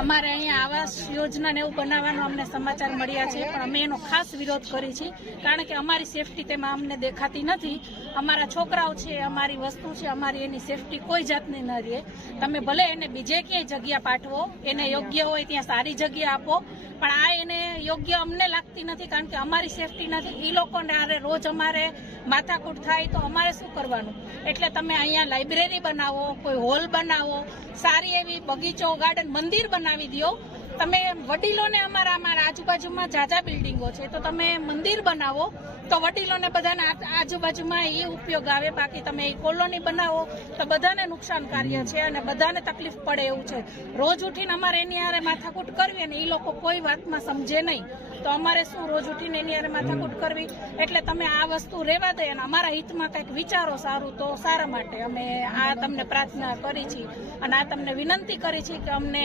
અમારે અહીંયા આવાસ યોજના ને એવું બનાવવાનો અમને સમાચાર મળ્યા છે, પણ અમે એનો ખાસ વિરોધ કરી છીએ કારણ કે અમારી સેફટી તેમાં અમને દેખાતી નથી. અમારા છોકરાઓ છે, અમારી વસ્તુ છે, અમારી એની સેફટી કોઈ જાતની ન રહે. તમે ભલે એને બીજે ક્યાંય જગ્યા પાઠવો, એને યોગ્ય હોય ત્યાં સારી જગ્યા આપો, પણ આ એને યોગ્ય અમને લાગતી નથી, કારણ કે અમારી સેફટી નથી. એ લોકોને આરે રોજ અમારે માથાકૂટ થાય તો અમારે શું કરવાનું? એટલે તમે અહીંયા લાઇબ્રેરી બનાવો, કોઈ હોલ બનાવો, સારી એવી બગીચો ગાર્ડન મંદિર બનાવી દો. તમે વડીલોને અમારા અમારા આજુબાજુમાં જાજા બિલ્ડિંગો છે, તો તમે મંદિર બનાવો, તો વડીલોને બધાને આજુબાજુમાં એ ઉપયોગ આવે. બાકી તમે એ કોલોની બનાવો, તો બધાને નુકસાનકાર્ય છે અને બધાને તકલીફ પડે એવું છે. રોજ ઉઠીને અમારે એની હારે માથાકૂટ કરવી અને એ લોકો કોઈ વાતમાં સમજે નહીં. તો અમારે શું રોજ ઉઠીને એની હારે માથાકૂટ કરવી? એટલે તમે આ વસ્તુ રહેવા દે અને અમારા હિતમાં કંઈક વિચારો સારું તો સારા માટે અમે આ તમને પ્રાર્થના કરી છીએ અને આ તમને વિનંતી કરી છીએ કે અમને